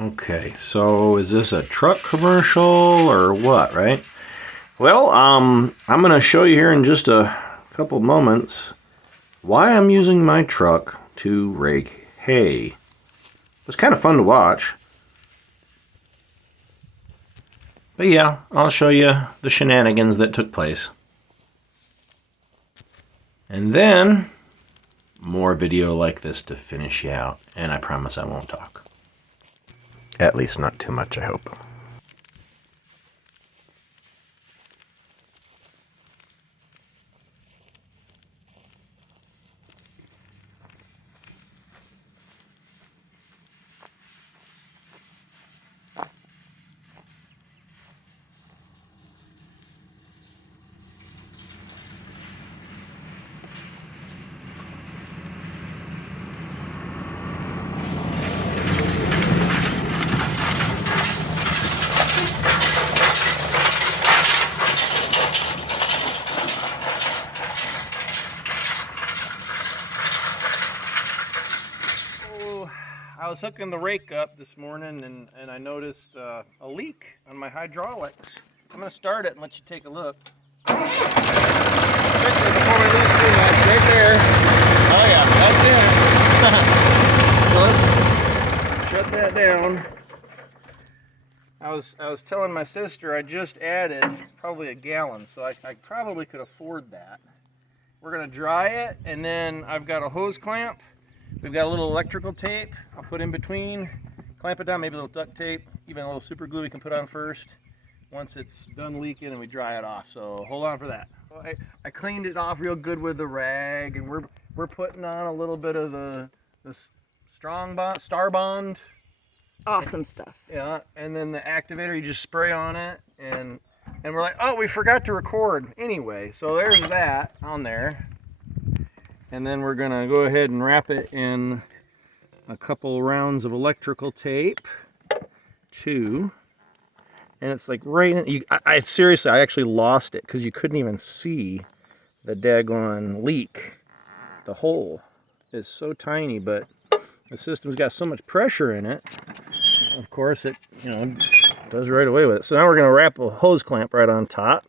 Okay, so is this a truck commercial or what, right? Well, I'm gonna show you here in just a couple moments why I'm using my truck to rake hay. It's kind of fun to watch. But yeah, I'll show you the shenanigans that took place. And then more video like this to finish you out, and I promise I won't talk. At least not too much, I hope. I was hooking the rake up this morning and I noticed a leak on my hydraulics. I'm going to start it and let you take a look. Before we lose too much, right there. Oh yeah, that's it. So let's shut that down. I was telling my sister I just added probably a gallon, so I probably could afford that. We're going to dry it, and then I've got a hose clamp. We've got a little electrical tape I'll put in between, clamp it down, maybe a little duct tape, even a little super glue we can put on first once it's done leaking and we dry it off. So hold on for that. I cleaned it off real good with the rag, and we're putting on a little bit of the strong bond, Star Bond. Awesome stuff. Yeah, and then the activator, you just spray on it, and we're like, oh, we forgot to record anyway. So there's that on there. And then we're gonna go ahead and wrap it in a couple rounds of electrical tape, too. And it's like right in, seriously, I actually lost it because you couldn't even see the daggone leak. The hole is so tiny, but the system's got so much pressure in it. Of course, it, does right away with it. So now we're gonna wrap a hose clamp right on top.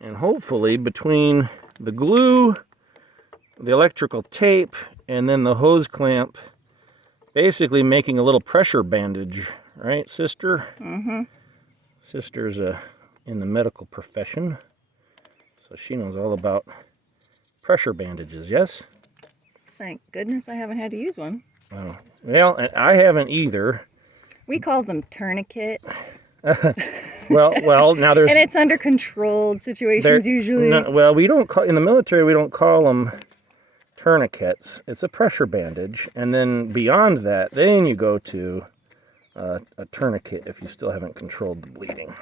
And hopefully between the glue, the electrical tape, and then the hose clamp, basically making a little pressure bandage, right, sister? Mm-hmm. Sister's in the medical profession, so she knows all about pressure bandages, yes? Thank goodness I haven't had to use one. Oh, well, I haven't either. We call them tourniquets. well, now there's... And it's under controlled situations usually. No, well, we don't call, in the military, we don't call them tourniquets. It's a pressure bandage, and then beyond that, then you go to a tourniquet if you still haven't controlled the bleeding.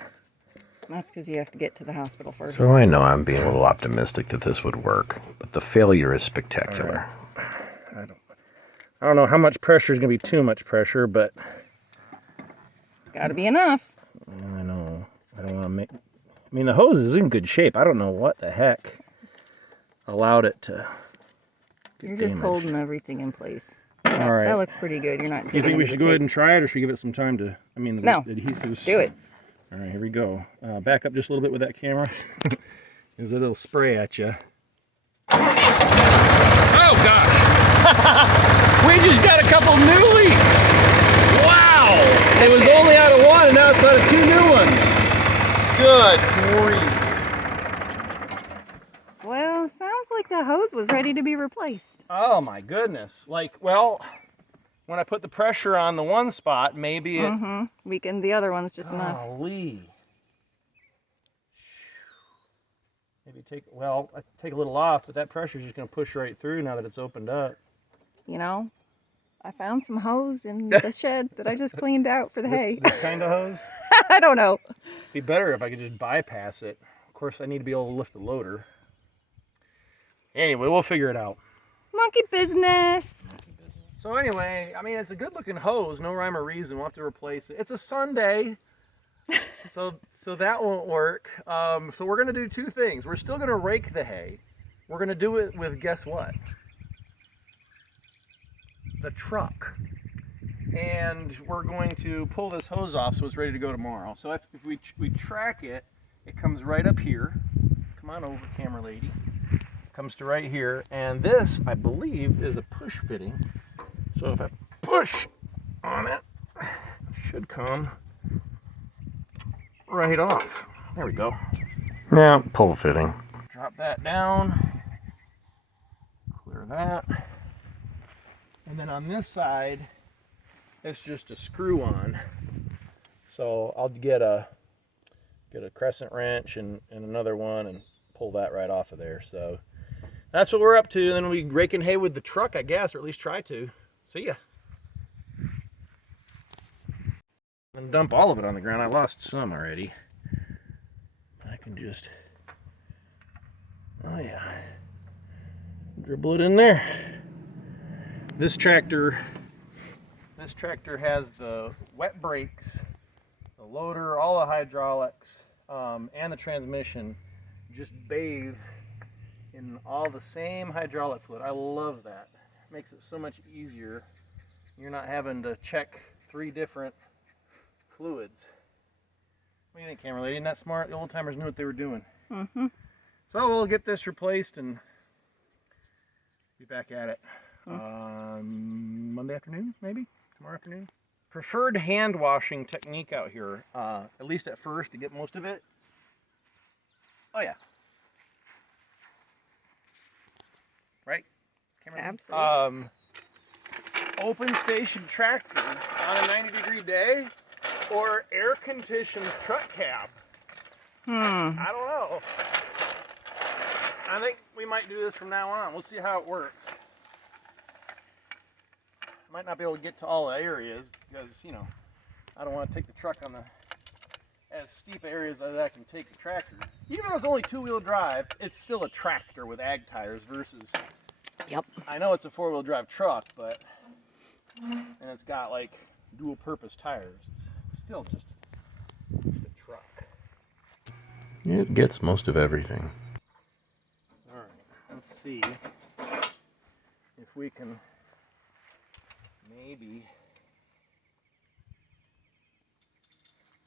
That's because you have to get to the hospital first. So I know I'm being a little optimistic that this would work, but the failure is spectacular. Right. I don't know how much pressure is going to be too much pressure, but it's got to be enough. I know. I don't want to make... I mean, the hose is in good shape. I don't know what the heck allowed it to... You're just holding everything in place. All right. That looks pretty good. You're not. Do you think we should go ahead and try it, or should we give it some time to? I mean, the adhesives. Do it. All right, here we go. Back up just a little bit with that camera. There's a little spray at you. Oh gosh! We just got a couple new leaks. Wow! It was only out of one, and now it's out of two new ones. Good grief. Well, sounds like the hose was ready to be replaced. Oh my goodness. Like, well, when I put the pressure on the one spot, maybe it... Mm-hmm. Weakened the other ones just enough. Golly. Maybe take a little off, but that pressure's just going to push right through now that it's opened up. You know, I found some hose in the shed that I just cleaned out for the hay. This kind of hose? I don't know. It'd be better if I could just bypass it. Of course, I need to be able to lift the loader. Anyway, we'll figure it out. Monkey business. So anyway, I mean, it's a good looking hose, no rhyme or reason. We'll have to replace it. It's a Sunday, so that won't work. So we're going to do two things. We're still going to rake the hay. We're going to do it with, guess what? The truck. and we're going to pull this hose off so it's ready to go tomorrow. So if we track it, it comes right up here. Come on over, camera lady. Comes to right here, and this, I believe, is a push fitting. So if I push on it, it should come right off. There we go. Yeah, pull fitting. Drop that down. Clear that. And then on this side, it's just a screw on. So I'll get a crescent wrench and another one and pull that right off of there. So that's what we're up to. Then we'll be raking hay with the truck, I guess, or at least try to. See ya. And dump all of it on the ground. I lost some already. I can just, oh yeah, dribble it in there. This tractor has the wet brakes, the loader, all the hydraulics, and the transmission just bathe in all the same hydraulic fluid. I love that. Makes it so much easier. You're not having to check 3 different fluids. What do you think, camera lady? Isn't that smart? The old timers knew what they were doing. Mm-hmm. So we'll get this replaced and be back at it Monday afternoon, maybe tomorrow afternoon. Preferred hand washing technique out here, at least at first, to get most of it. Oh yeah. Right? Camera lady? Absolutely. Open station tractor on a 90-degree day, or air-conditioned truck cab. I don't know. I think we might do this from now on. We'll see how it works. Might not be able to get to all the areas because, you know, I don't want to take the truck on the as steep areas as I can take the tractor. Even though it's only 2-wheel drive, it's still a tractor with ag tires versus. Yep. I know it's a 4-wheel drive truck, but and it's got like dual purpose tires. It's still just a truck. It gets most of everything. All right, let's see if we can maybe,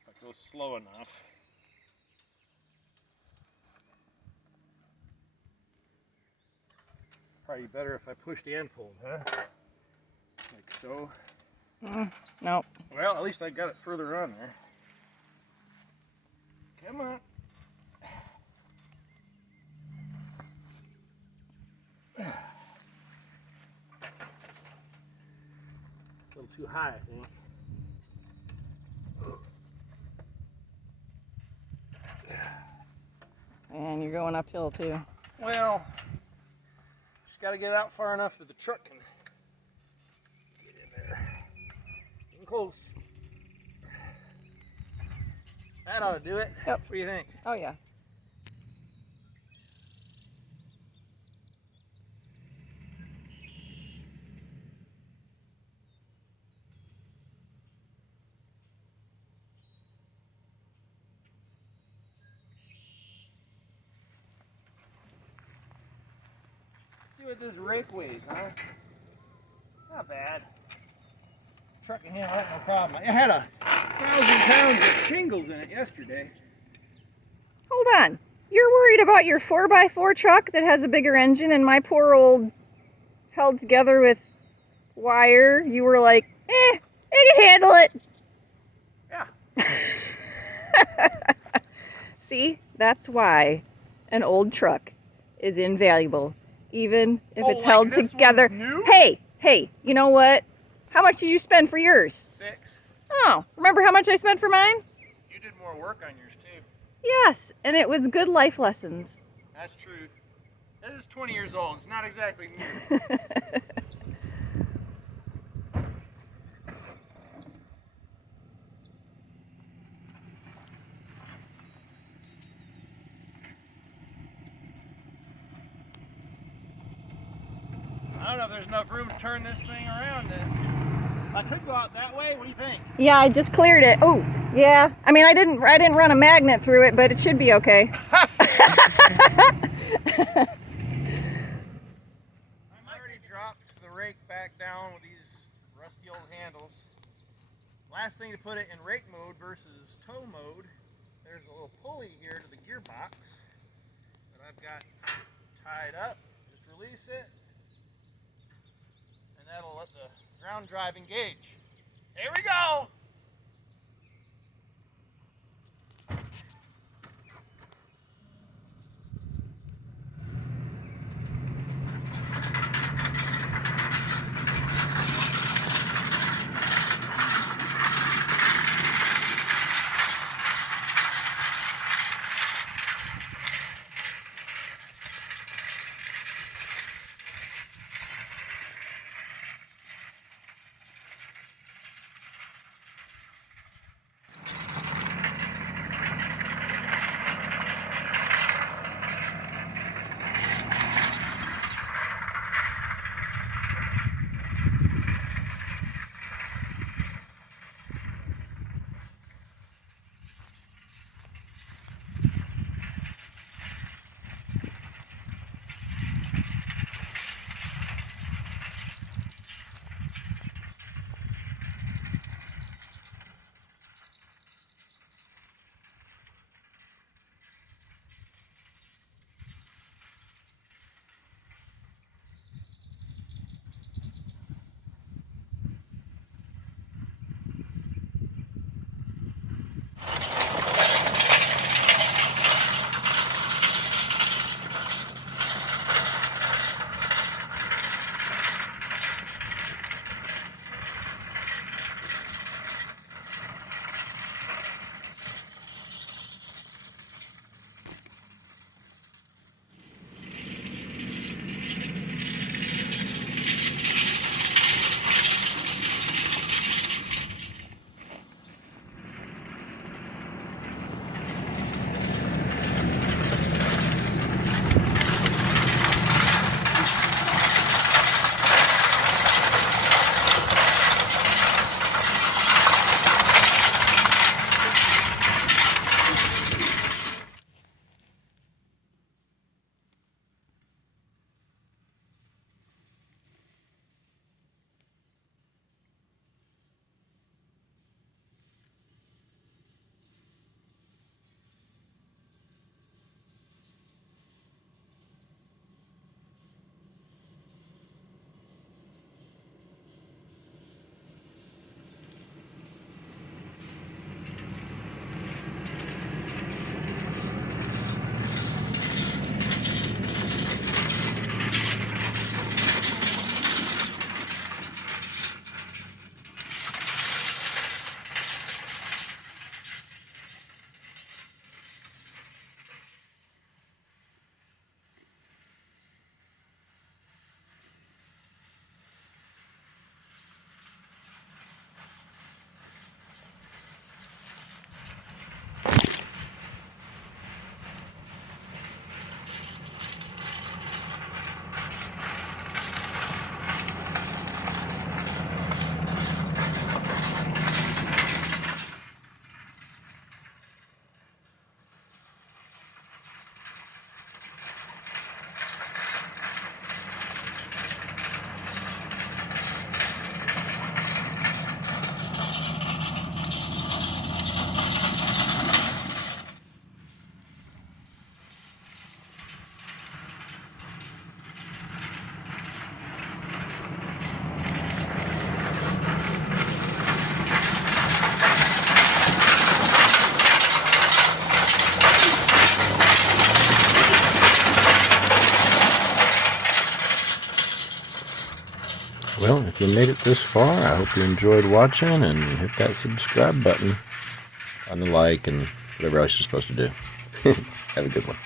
if I go slow enough. Probably better if I pushed and pulled, huh? Like so. Nope. Well, at least I got it further on there. Come on. A little too high, I think. And you're going uphill too. Well, just got to get out far enough that the truck can get in there. Getting close. That ought to do it. Yep. What do you think? Oh yeah. See what this rake weighs, huh? Not bad. Truck can handle that, no problem. It had 1,000 pounds of shingles in it yesterday. Hold on. You're worried about your 4x4 truck that has a bigger engine and my poor old held together with wire. You were like, it can handle it. Yeah. See, that's why an old truck is invaluable, even if it's like held this together. one's new? Hey, you know what? How much did you spend for yours? 6. Oh, remember how much I spent for mine? You did more work on yours too. Yes, and it was good life lessons. That's true. This is 20 years old. It's not exactly new. I don't know if there's enough room to turn this thing around then. I could go out that way. What do you think? Yeah, I just cleared it. Oh, yeah. I mean, I didn't run a magnet through it, but it should be okay. I already dropped the rake back down with these rusty old handles. last thing to put it in rake mode versus tow mode, there's a little pulley here to the gearbox that I've got tied up. Just release it, and that'll let the ground drive engage. Here we go! Well, if you made it this far, I hope you enjoyed watching, and hit that subscribe button, and the like, and whatever else you're supposed to do. Have a good one.